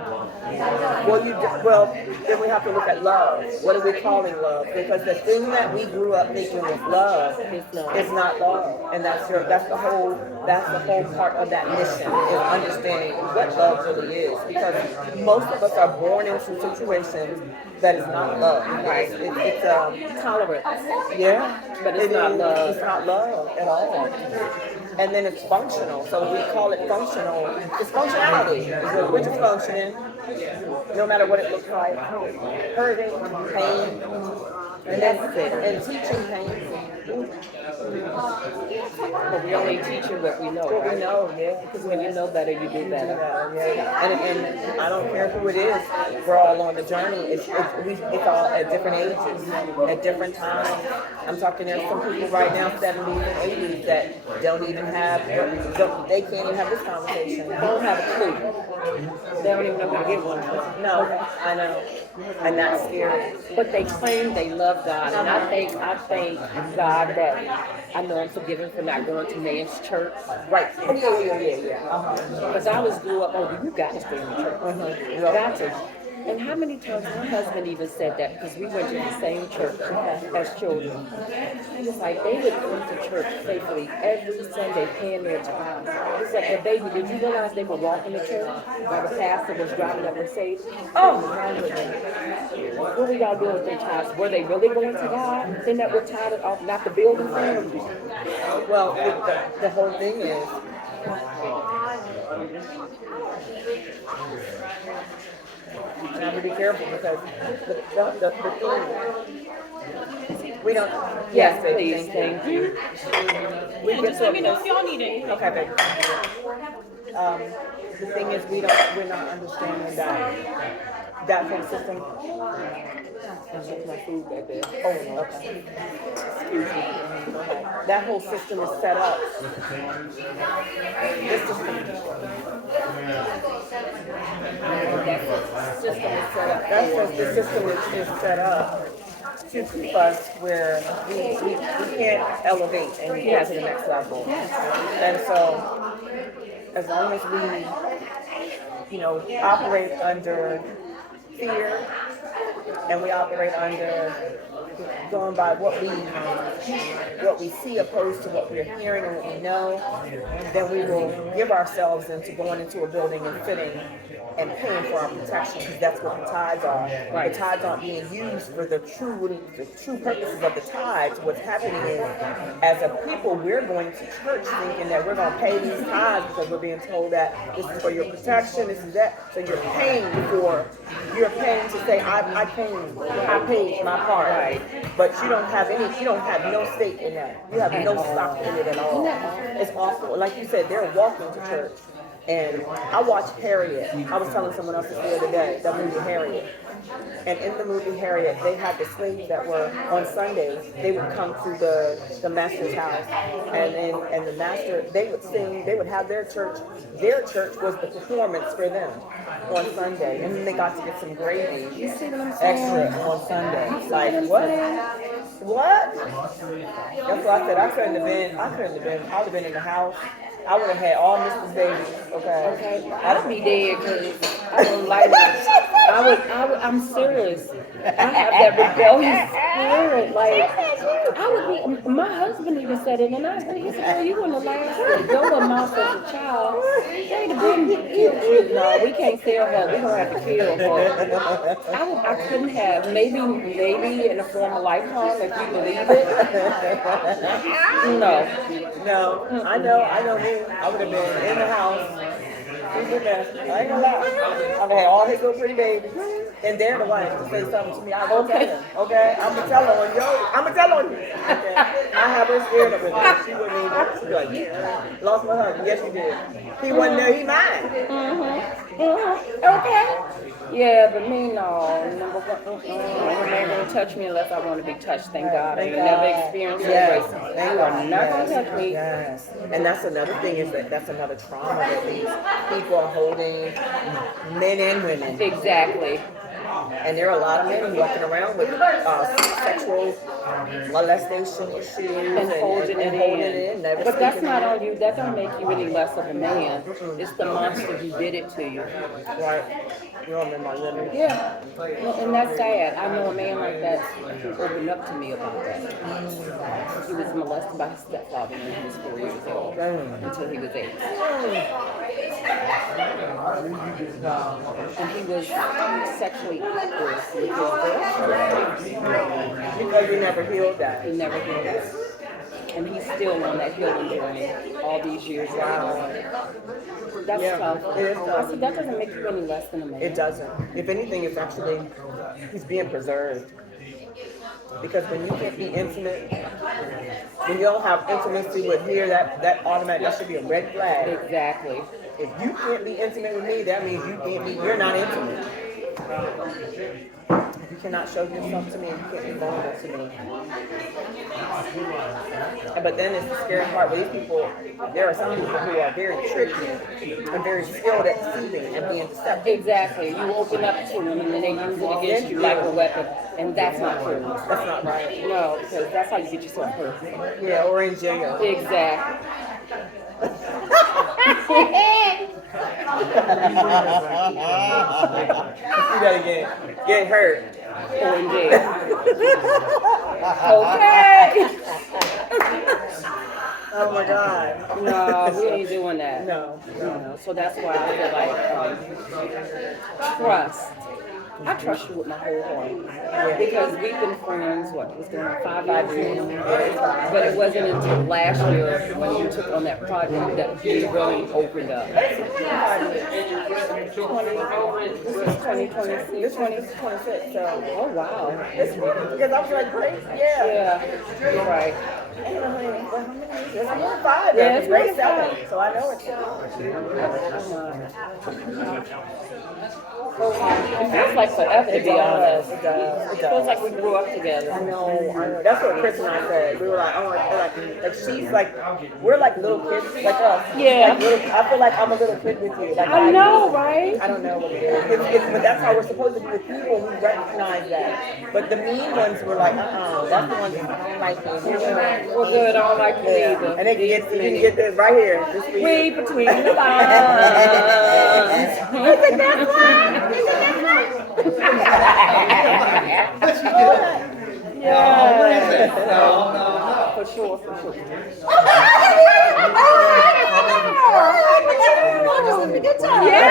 Well, then we have to look at love. What are we calling love? Because the thing that we grew up thinking was love is not love, and that's the whole part of that mission is understanding what love really is. Because most of us are born into situations that is not love. right? It's Tolerance, yeah, but it's not love. It's not love at all. And then it's functional. So we call it functional. It's functionality. We're just functioning, no matter what it looks like. Hurting, pain, and that's it. And teaching pain. But we only teach you what we know, What we right? know, yeah. Because when you know better, you do better. Yeah. And I don't care who it is. We're all on the journey. It's all at different ages, at different times. I'm talking to some people right now, 70s and 80s, that don't even have, they can't even have this conversation. Don't have a clue. They don't even know how to get one. No, I know. And that's scary. But they claim they love God, and I thank God that I know I'm forgiven for not going to man's church. Right. Oh, yeah. Because I always grew up, you got to stay in the church. You got to. And how many times my husband even said that because we went to the same church as children. He was like, they would come to church faithfully every Sunday paying their tithes. He's like, but baby, did you realize they were walking to church while the pastor was driving up and saying, oh my goodness, what were y'all doing with their tithes? Were they really going to God? Then that we're tired of not the building fund? Well, the whole thing is, you have to be careful because the thing, we don't. Yes, baby, please, thank you. We And get just let me know to if y'all need anything. okay, baby. The thing is, we're not understanding that whole system. That's my food back there. Oh, okay. That whole system is set up. This system is set up. That's what the system is set up to keep us where we can't elevate and get to the next level. And so, as long as we, operate under fear and we operate under going by what we see opposed to what we're hearing and what we know, then we will give ourselves into going into a building and fitting and paying for our protection because that's what the tithes are. Right. The tithes aren't being used for the true purposes of the tithes. What's happening is, as a people, we're going to church thinking that we're going to pay these tithes because we're being told that this is for your protection, this is that. So you're paying to say, I paid my part. Right. But you don't have no stake in that. You have no stock in it at all. It's awful. Like you said, they're walking to church. And I watched Harriet. I was telling someone else this the other day, the movie Harriet. And in the movie Harriet, they had the slaves that were on Sundays. They would come to the master's house, and the master, they would sing. They would have their church. Their church was the performance for them on Sunday, and then they got to get some gravy You see what I'm saying? extra on Sunday. Like what? What? That's what I said. I would have been in the house. I would have had all Mrs. Babies. Okay. I'd be dead because I don't like that. I'm serious. I have that rebellious spirit. Like, my husband even said it, and I said, he said, you wouldn't have lasted. Go with mouth as a child. They'd have been killed you. No, we can't sell her. We're going to have to kill her. I couldn't have. Maybe in a form of lifetime, if you believe it. No, I know me. I would have been in the house. I ain't gonna lie. I've had all his little pretty babies. And they're the ones to say something to me. I go tell them. Okay? I'm gonna tell on you. Okay? I have her scared of it. She wouldn't even. She'd be like, yeah. Lost my husband. Yes, you did. He wasn't there. He mine. Okay. Yeah, but me, no. Number one, ain't no man gonna touch me unless I want to be touched. Thank God. I ain't never experienced Yes, racism. thank You are God. not gonna Yes, touch me. yes. And that's another thing is that that's another trauma that these people are holding, men and women. Exactly. And there are a lot of men walking around with sexual molestation issues And holding and it holding in. it in, never But that's speaking not on on you. That don't make you any less of a man. It's the monster who did it to you. right. You know, in my living. Yeah. And that's sad. I know a man like that who opened up to me about that. He was molested by his stepfather when he was 4 years old until he was 8. And he was sexually active with his girlfriend. Because we never healed that. He never healed it. And he's still on that healing journey all these years later. That's tough. It is I tough. said, that doesn't make you any less than a man. It doesn't. If anything, it's actually, he's being preserved. Because when you can't be intimate, when you don't have intimacy with here, that automatic, that should be a red flag. Exactly. If you can't be intimate with me, that means you're not intimate. If you cannot show yourself to me, and you can't be vulnerable to me. But then it's the scary part with these people, there are some people who are very tricky and very skilled at deceiving and being deceptive. Exactly. You open up to them and then they use it against you like a weapon. And that's not true. That's not right. No, because that's how you get yourself hurt. Yeah, or in jail. Exactly. Let's do that again. Get hurt. Or in jail. Okay. Oh my God. No, we ain't doing that. No. No. So that's why I feel like trust. I trust you with my whole heart. Because we've been friends, what was going on 5 years now? But it wasn't until last year when you took on that project that we really opened up. This is 2026. This one is 26, so. Oh, wow. It's because I was like, great, yeah. Yeah, you're right. I don't know how many years. It's more than 5. Yeah, It's it's more grade than 7, so I know it's. It feels like forever, to be honest. It does. It feels like we grew up together. I know. That's what Chris and I said. We were like, oh, like she's like, we're like little kids, like us. Yeah. Like I feel like I'm a little kid with you. Like I know, right? I don't know what it is. But that's how we're supposed to be with people. We recognize that. But the mean ones were like, that's the ones that I don't like me. Well, good. I don't like you either. And you can get this right here. This for you. Read between the lines. Is it that one? Is it that one? Yeah. For sure, for sure. Yeah.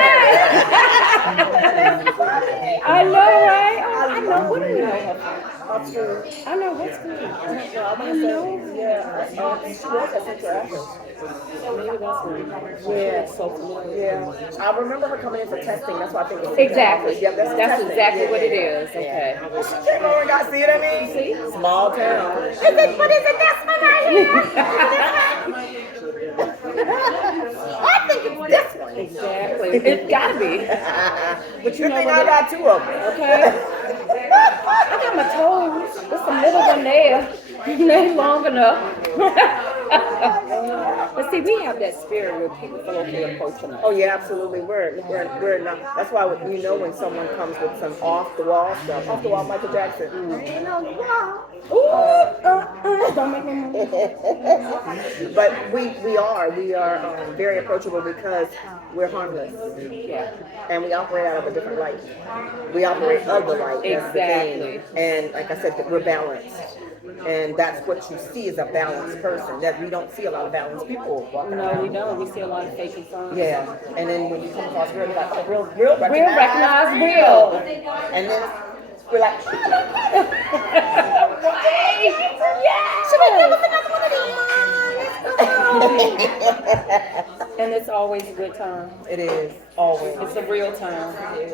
I know, right? I know. What do you know her from? I know what's good. I know. Yeah. She was at Central Africa. Maybe that's what Yeah. so familiar. Yeah. I remember her coming in for testing. That's why I think it's Exactly. Yep, that's testing. exactly Yeah, what it yeah, is. Okay. She came over and got, see what I mean? See? Small town. Is it this one right here? I think it's this one. Exactly. It gotta be. But you know think what I it- got 2 of them. Okay. I got my toes. There's some little one there. They ain't long enough. But see, we have that spirit where people feel okay approaching us. Oh yeah, absolutely. We're not. That's why you know when someone comes with some off the wall stuff, off the wall Michael Jackson. Don't make me move. But we are very approachable because we're harmless Yeah. and we operate out of a different light. We operate of the light. That's the thing. Exactly. And like I said, that we're balanced. And that's what you see is a balanced person. That we don't see a lot of balanced people walking No, around. we don't. We see a lot of fake and fun. Yeah. And then when you come across real, like real Real recognize real. And then we're like, And it's always a good time. it is. Always. It's a real time. It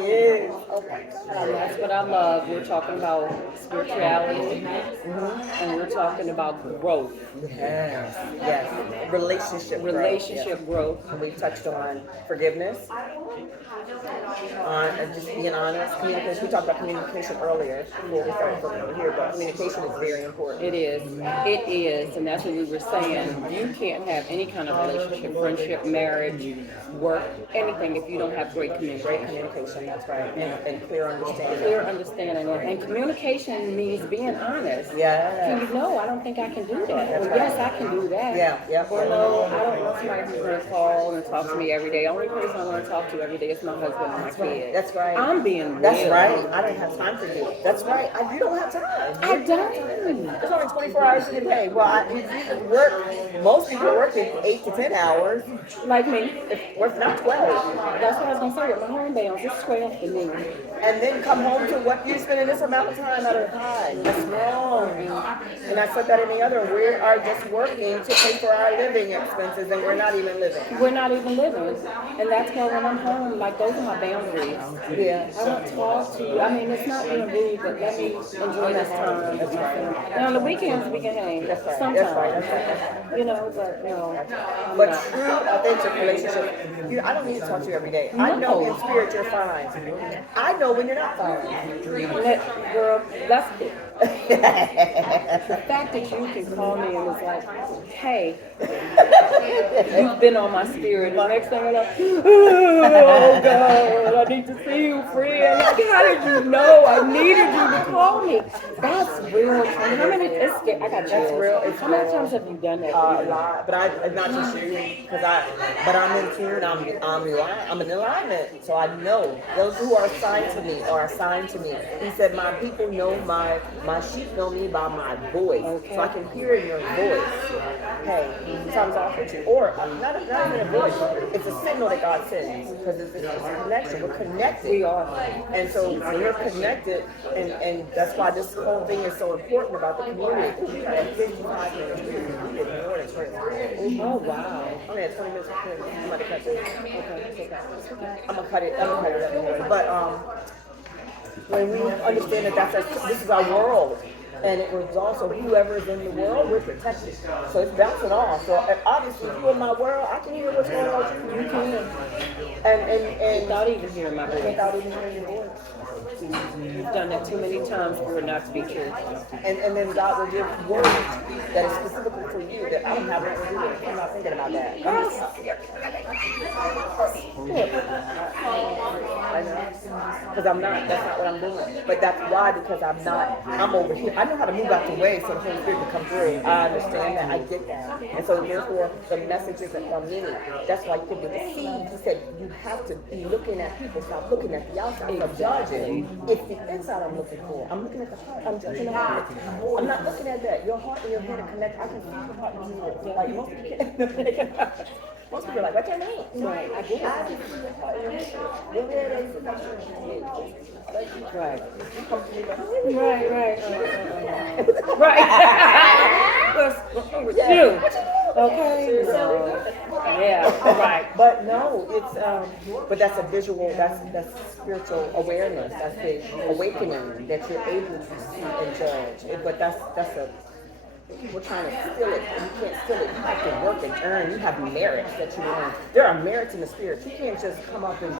is. Oh my And God. that's what I love. We're talking about spirituality and we're talking about growth, Yes. Yes. Relationship growth. Yes. relationship growth. And we touched on forgiveness, on just being honest, communication. We talked about communication earlier before we started talking over here, but communication is very important. It is. It is. And that's what we were saying. You can't have any kind of relationship, friendship, marriage, work, anything if you don't have great Great communication. communication, that's right, and clear understanding. Clear understanding. And communication means being honest. Yeah. Can you know, I don't think I can do that. Or yes, I can do that. Yeah. Or no, I don't want somebody who's going to call and talk to me every day. Only person I want to talk to every day is my husband and my kid. That's right. I'm being real. That's right. I don't have time for you. That's right. You don't have time. I don't. There's only 24 hours in a day. Well, you work. Most people work 8 to 10 hours. Like me. If not 12. That's what I was going to say with my home band. It's 12 for me. And then come home to what you're spending this amount of time at a time. That's wrong. And I said that in the other. We are just working to pay for our living expenses, and we're not even living. We're not even living. And that's why when I'm home, like those are my boundaries. Yeah. I don't talk to you. I mean, it's not being rude, but let me enjoy this time. That's right. And on the weekends, we can hang. That's right. Sometimes. That's right. That's right. You know, but no. I'm But not. true, authentic relationship, I don't need to talk to you every day. I know in spirit you're fine. I know when you're not fine. Girl, that's it. The fact that you can call me and it's like, hey, you've been on my spirit. The next thing I'm like, oh God, I need to see you, friend. Like, how did you know I needed you to call me? That's real. How many? It's scary. I got chills. That's real. It's How many real. times have you done that? A lot, but it's not just you, but I'm in tune. I'm in alignment, so I know those who are assigned to me are assigned to me. He said, "My people know my sheep know me by my voice, so I can hear in your voice. Hey, something's off with you, or not even a voice. It's a signal that God sends because it's a connection. We're connected. We are. And so when you're connected, and that's why this whole thing is so important about the community. Ooh, we got 55 minutes. We did more than 20. Oh wow. I only had 20 minutes. I'm going to cut it. Okay. I'm gonna cut it up anyway. But when we understand that this is our world, and it was also whoever's in the world, we're protected. So it's bouncing off. So obviously, if you're in my world, I can hear what's going on with you. You can, and Without even hearing my voice. without even hearing your voice. You've done that too many times for it not to be true. And then God will give words that is specifically for you that I don't have what to do with. I'm not thinking about that. I know. Because I'm not, that's not what I'm doing. But that's why, because I'm over here. I know how to move out the way so the Holy Spirit can come through. I understand that. I get that. And so therefore, the messages that come in, that's why you can be deceived. He said, you have to be looking at people, stop looking at the outside, stop judging. It's the inside I'm looking for. I'm looking at the heart. I'm looking at the heart. I'm not looking at that. Your heart and your head are connected. I can see your heart and your head. Like most people can't. Most people are like, what's your name? Right, I get it. I can see your heart and your head. Your head is connected. Right. You come to me like, Right. What's wrong with you? Okay. So, yeah. Right. But no, it's but that's a visual. That's spiritual awareness. That's the awakening that you're able to see and judge. But that's a. We're trying to steal it. You can't steal it. You have to work and earn. You have merits that you earn. There are merits in the spirit. You can't just come up and